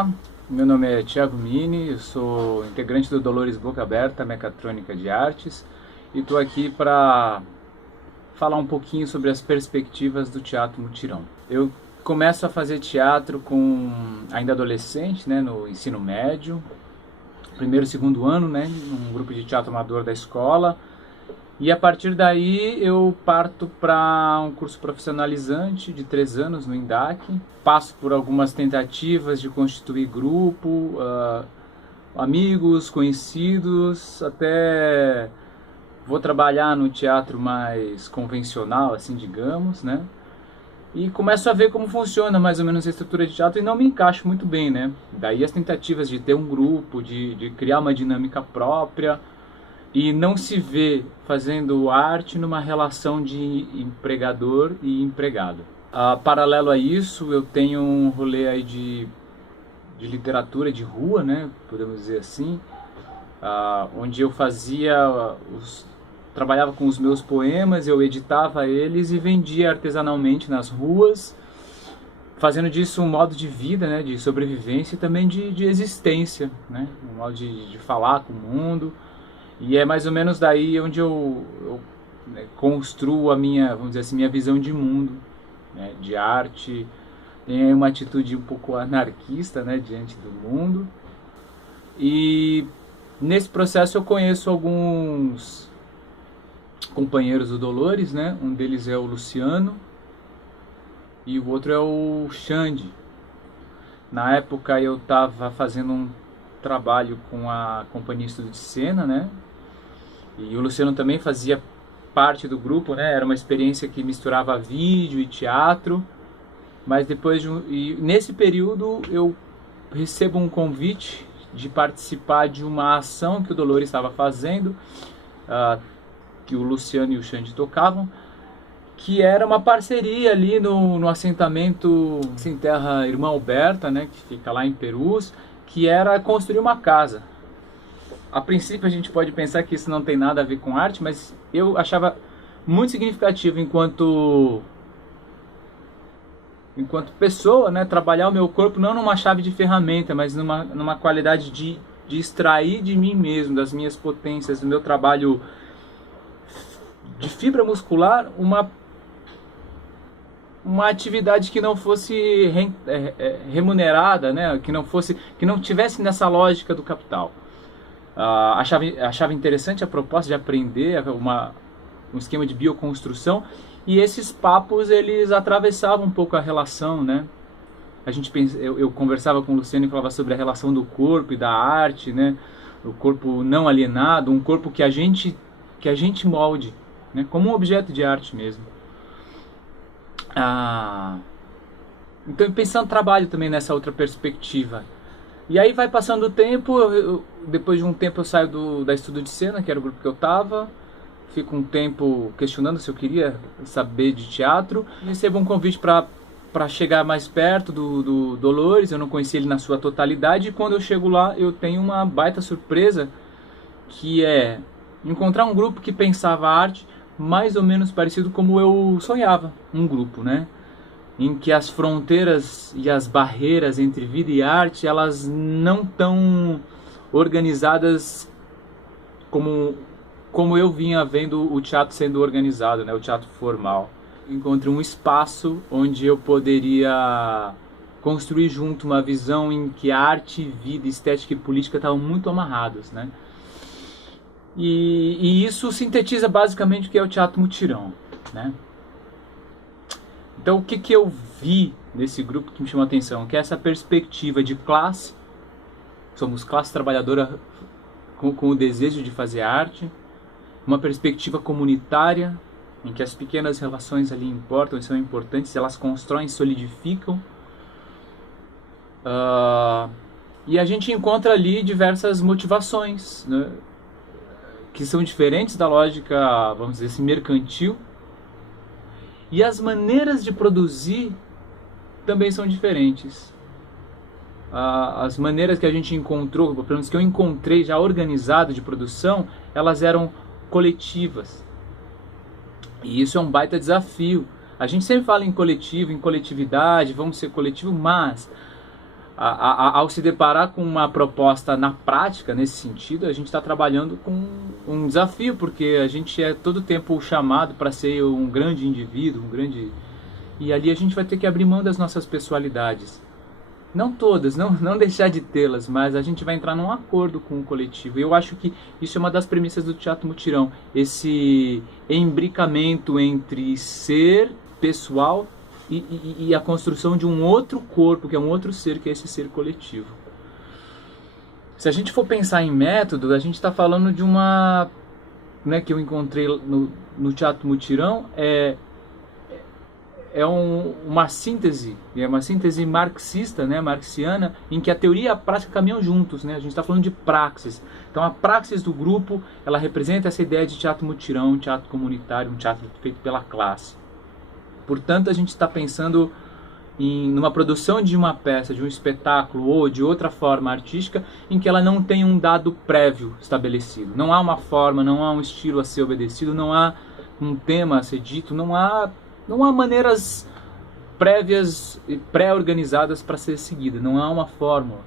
Olá, meu nome é Thiago Mini, eu sou integrante do Dolores Boca Aberta Mecatrônica de Artes e estou aqui para falar um pouquinho sobre as perspectivas do teatro mutirão. Eu começo a fazer teatro ainda adolescente, né, no ensino médio, primeiro e segundo ano, né, num grupo de teatro amador da escola. E a partir daí eu parto para um curso profissionalizante de 3 anos no INDAC. Passo por algumas tentativas de constituir grupo, amigos, conhecidos, até vou trabalhar no teatro mais convencional, assim, digamos, né? E começo a ver como funciona mais ou menos a estrutura de teatro e não me encaixo muito bem, né? Daí as tentativas de ter um grupo, de criar uma dinâmica própria, e não se vê fazendo arte numa relação de empregador e empregado. Paralelo a isso, eu tenho um rolê aí de literatura de rua, né, podemos dizer assim, onde eu trabalhava com os meus poemas, eu editava eles e vendia artesanalmente nas ruas, fazendo disso um modo de vida, né, de sobrevivência e também de existência, né, um modo de falar com o mundo. E é mais ou menos daí onde eu construo a minha, vamos dizer assim, minha visão de mundo, né, de arte. Tem aí uma atitude um pouco anarquista, né, diante do mundo. E nesse processo eu conheço alguns companheiros do Dolores, né? Um deles é o Luciano e o outro é o Xande. Na época eu estava fazendo um trabalho com a Companhia Estudo de Cena, né? E o Luciano também fazia parte do grupo, né? Era uma experiência que misturava vídeo e teatro. Mas nesse período eu recebo um convite de participar de uma ação que o Dolores estava fazendo, que o Luciano e o Xande tocavam, que era uma parceria ali no assentamento Sem Terra Irmã Alberta, né? Que fica lá em Perus, que era construir uma casa. A princípio a gente pode pensar que isso não tem nada a ver com arte, mas eu achava muito significativo enquanto pessoa, né, trabalhar o meu corpo não numa chave de ferramenta, mas numa qualidade de extrair de mim mesmo, das minhas potências, do meu trabalho de fibra muscular, uma atividade que não fosse remunerada, né, que não tivesse nessa lógica do capital. Achava interessante a proposta de aprender um esquema de bioconstrução, e esses papos eles atravessavam um pouco a relação, né? Eu conversava com o Luciano e falava sobre a relação do corpo e da arte, né? O corpo não alienado, um corpo que a gente molde, né? Como um objeto de arte mesmo. Então pensando trabalho também nessa outra perspectiva. E aí vai passando o tempo, depois de um tempo eu saio da Estudo de Cena, que era o grupo que eu estava, fico um tempo questionando se eu queria saber de teatro, recebo um convite para chegar mais perto do Dolores, eu não conhecia ele na sua totalidade, e quando eu chego lá eu tenho uma baita surpresa, que é encontrar um grupo que pensava arte mais ou menos parecido como eu sonhava, um grupo, né? Em que as fronteiras e as barreiras entre vida e arte, elas não estão organizadas como eu vinha vendo o teatro sendo organizado, né, o teatro formal. Encontrei um espaço onde eu poderia construir junto uma visão em que arte, vida, estética e política estavam muito amarrados, né? E isso sintetiza basicamente o que é o teatro mutirão, né? Então o que eu vi nesse grupo que me chamou a atenção? Que é essa perspectiva de classe, somos classe trabalhadora com o desejo de fazer arte, uma perspectiva comunitária, em que as pequenas relações ali importam e são importantes, elas constroem, solidificam. E a gente encontra ali diversas motivações, né, que são diferentes da lógica, vamos dizer assim, mercantil. E as maneiras de produzir também são diferentes. As maneiras que a gente encontrou, pelo menos que eu encontrei já organizado de produção, elas eram coletivas. E isso é um baita desafio. A gente sempre fala em coletivo, em coletividade, vamos ser coletivo, mas ao se deparar com uma proposta na prática, nesse sentido, a gente está trabalhando com um desafio, porque a gente é todo tempo chamado para ser um grande indivíduo, e ali a gente vai ter que abrir mão das nossas pessoalidades. Não todas, não deixar de tê-las, mas a gente vai entrar num acordo com o coletivo. E eu acho que isso é uma das premissas do Teatro Mutirão, esse embricamento entre ser pessoal e a construção de um outro corpo, que é um outro ser, que é esse ser coletivo. Se a gente for pensar em método, a gente está falando de uma, né, que eu encontrei no Teatro Mutirão, uma síntese marxista, né, marxiana, em que a teoria e a prática caminham juntos, né? A gente está falando de praxis. Então a praxis do grupo, ela representa essa ideia de teatro mutirão, um teatro comunitário, um teatro feito pela classe. Portanto, a gente está pensando numa produção de uma peça, de um espetáculo ou de outra forma artística em que ela não tem um dado prévio estabelecido. Não há uma forma, não há um estilo a ser obedecido, não há um tema a ser dito, não há maneiras prévias e pré-organizadas para ser seguida, não há uma fórmula.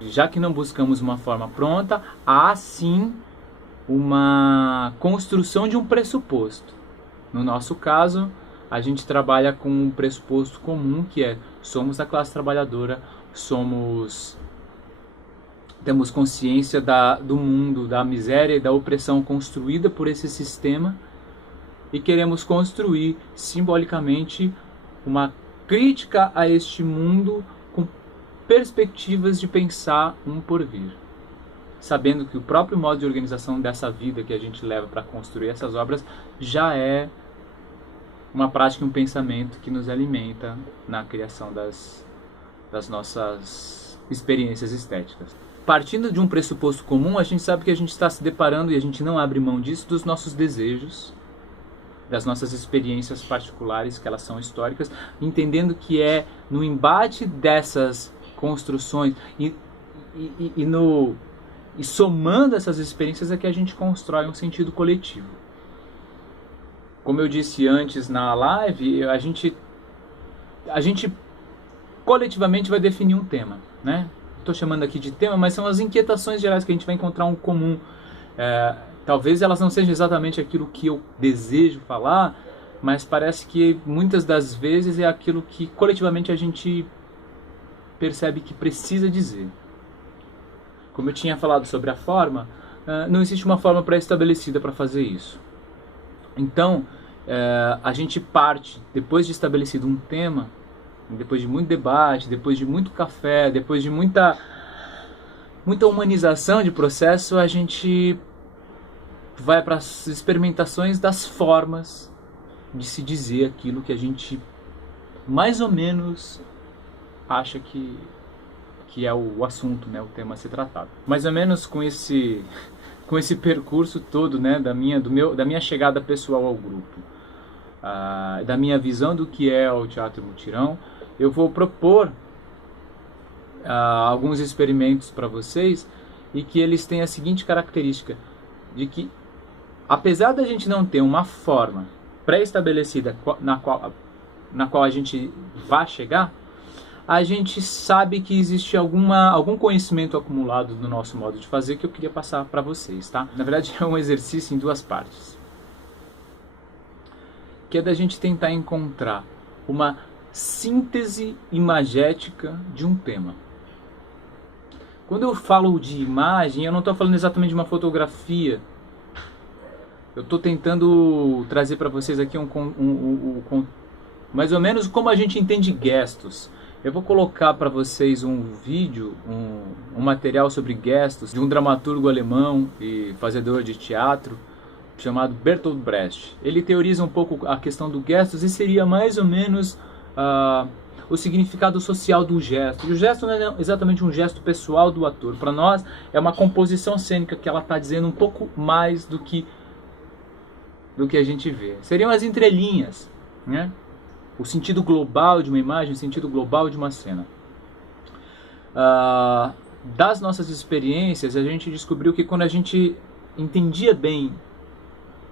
Já que não buscamos uma forma pronta, há sim uma construção de um pressuposto. No nosso caso, a gente trabalha com um pressuposto comum, que é: somos da classe trabalhadora, temos consciência do mundo, da miséria e da opressão construída por esse sistema, e queremos construir simbolicamente uma crítica a este mundo com perspectivas de pensar um porvir, sabendo que o próprio modo de organização dessa vida que a gente leva para construir essas obras já é uma prática e um pensamento que nos alimenta na criação das nossas experiências estéticas. Partindo de um pressuposto comum, a gente sabe que a gente está se deparando, e a gente não abre mão disso, dos nossos desejos, das nossas experiências particulares, que elas são históricas, entendendo que é no embate dessas construções e somando essas experiências é que a gente constrói um sentido coletivo. Como eu disse antes na live, a gente coletivamente vai definir um tema, né? Estou chamando aqui de tema, mas são as inquietações gerais que a gente vai encontrar um comum. Talvez elas não sejam exatamente aquilo que eu desejo falar, mas parece que muitas das vezes é aquilo que coletivamente a gente percebe que precisa dizer. Como eu tinha falado sobre a forma, não existe uma forma pré-estabelecida para fazer isso. Então, a gente parte, depois de estabelecido um tema, depois de muito debate, depois de muito café, depois de muita humanização de processo, a gente vai para as experimentações das formas de se dizer aquilo que a gente mais ou menos acha que é o assunto, né, o tema a ser tratado. Mais ou menos com esse percurso todo, né, da minha chegada pessoal ao grupo, da minha visão do que é o Teatro Mutirão, eu vou propor alguns experimentos para vocês, e que eles têm a seguinte característica, de que apesar da gente não ter uma forma pré-estabelecida na qual a gente vai chegar, a gente sabe que existe algum conhecimento acumulado no nosso modo de fazer que eu queria passar para vocês, tá? Na verdade é um exercício em duas partes, que é da gente tentar encontrar uma síntese imagética de um tema. Quando eu falo de imagem, eu não estou falando exatamente de uma fotografia. Eu estou tentando trazer para vocês aqui mais ou menos como a gente entende gestos. Eu vou colocar para vocês um vídeo, um material sobre gestos de um dramaturgo alemão e fazedor de teatro chamado Bertolt Brecht. Ele teoriza um pouco a questão do gestos e seria mais ou menos o significado social do gesto. E o gesto não é exatamente um gesto pessoal do ator. Para nós é uma composição cênica que ela está dizendo um pouco mais do que a gente vê. Seriam as entrelinhas, né? O sentido global de uma imagem, o sentido global de uma cena. Das nossas experiências, a gente descobriu que quando a gente entendia bem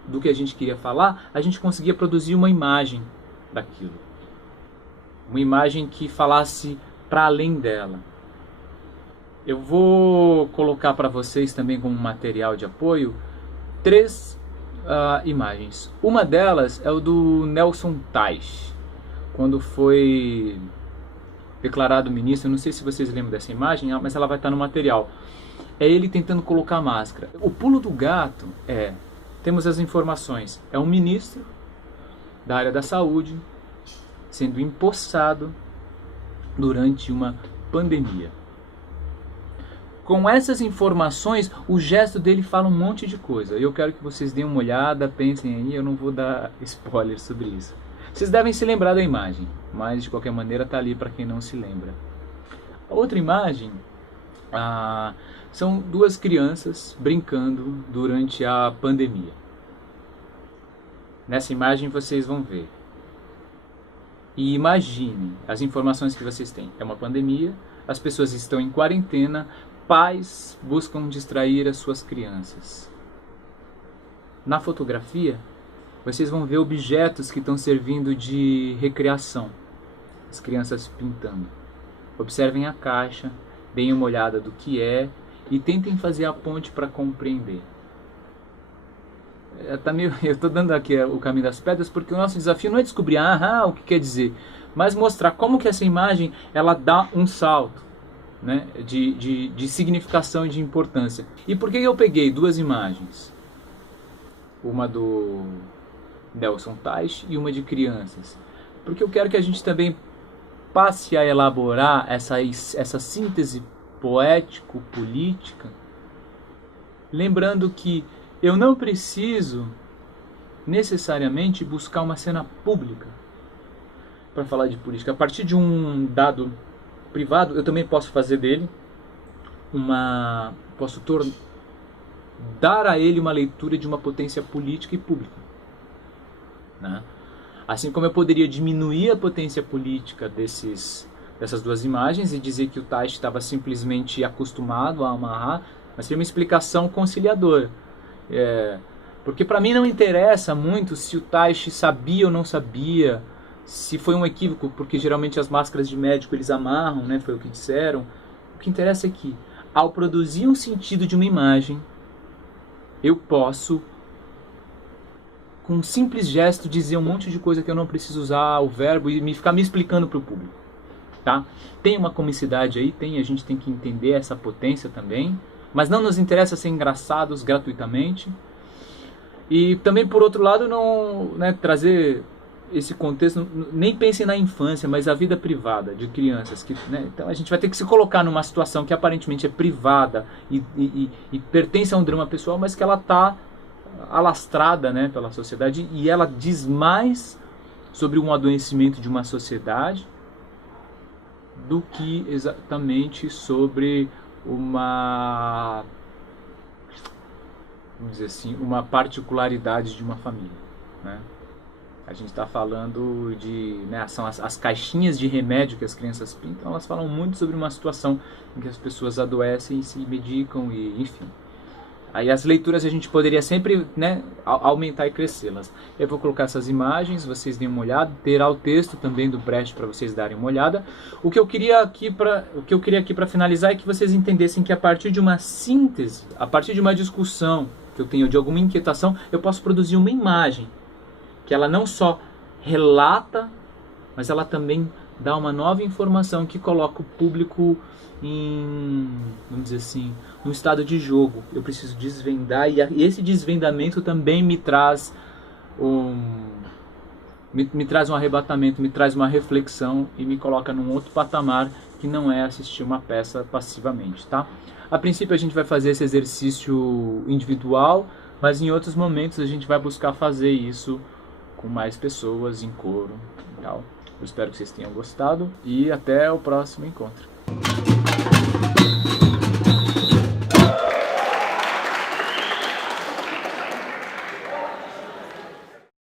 do que a gente queria falar, a gente conseguia produzir uma imagem daquilo. Uma imagem que falasse para além dela. Eu vou colocar para vocês também como material de apoio 3 imagens. Uma delas é o do Nelson Teich, quando foi declarado ministro. Eu não sei se vocês lembram dessa imagem, mas ela vai estar no material. É ele tentando colocar máscara. O pulo do gato temos as informações, é um ministro da área da saúde sendo empossado durante uma pandemia. Com essas informações, o gesto dele fala um monte de coisa. Eu quero que vocês deem uma olhada, pensem aí, eu não vou dar spoiler sobre isso. Vocês devem se lembrar da imagem, mas de qualquer maneira está ali para quem não se lembra. A outra imagem são 2 crianças brincando durante a pandemia. Nessa imagem vocês vão ver. E imaginem as informações que vocês têm. É uma pandemia, as pessoas estão em quarentena, pais buscam distrair as suas crianças. Na fotografia, vocês vão ver objetos que estão servindo de recreação. As crianças pintando. Observem a caixa, deem uma olhada do que é e tentem fazer a ponte para compreender. Eu estou dando aqui o caminho das pedras porque o nosso desafio não é descobrir o que quer dizer, mas mostrar como que essa imagem ela dá um salto, né, de significação e de importância. E por que eu peguei 2 imagens? Uma do Nelson Teich e uma de crianças. Porque eu quero que a gente também passe a elaborar essa síntese poético-política, lembrando que eu não preciso necessariamente buscar uma cena pública para falar de política. A partir de um dado privado, eu também posso fazer dele dar a ele uma leitura de uma potência política e pública, né? Assim como eu poderia diminuir a potência política dessas 2 imagens e dizer que o Teich estava simplesmente acostumado a amarrar, mas seria uma explicação conciliadora. Porque para mim não interessa muito se o Teich sabia ou não sabia, se foi um equívoco, porque geralmente as máscaras de médico eles amarram, né, foi o que disseram. O que interessa é que, ao produzir um sentido de uma imagem, eu posso, com um simples gesto, dizer um monte de coisa que eu não preciso usar o verbo e ficar me explicando para o público. Tá? Tem uma comicidade aí, a gente tem que entender essa potência também, mas não nos interessa ser engraçados gratuitamente. E também, por outro lado, não, né, trazer esse contexto, nem pensem na infância, mas a vida privada de crianças. Então a gente vai ter que se colocar numa situação que aparentemente é privada e pertence a um drama pessoal, mas que ela está alastrada, né, pela sociedade, e ela diz mais sobre um adoecimento de uma sociedade do que exatamente sobre uma, vamos dizer assim, uma particularidade de uma família, né? A gente está falando são as caixinhas de remédio que as crianças pintam, elas falam muito sobre uma situação em que as pessoas adoecem e se medicam, e enfim. Aí as leituras a gente poderia sempre, né, aumentar e crescê-las. Eu vou colocar essas imagens, vocês deem uma olhada, terá o texto também do Brecht para vocês darem uma olhada. O que eu queria aqui para finalizar é que vocês entendessem que a partir de uma síntese, a partir de uma discussão que eu tenho de alguma inquietação, eu posso produzir uma imagem que ela não só relata, mas ela também dá uma nova informação que coloca o público em, vamos dizer assim, num estado de jogo. Eu preciso desvendar, e esse desvendamento também me traz me traz um arrebatamento, me traz uma reflexão e me coloca num outro patamar que não é assistir uma peça passivamente, tá? A princípio a gente vai fazer esse exercício individual, mas em outros momentos a gente vai buscar fazer isso com mais pessoas, em coro e tal. Eu espero que vocês tenham gostado e até o próximo encontro.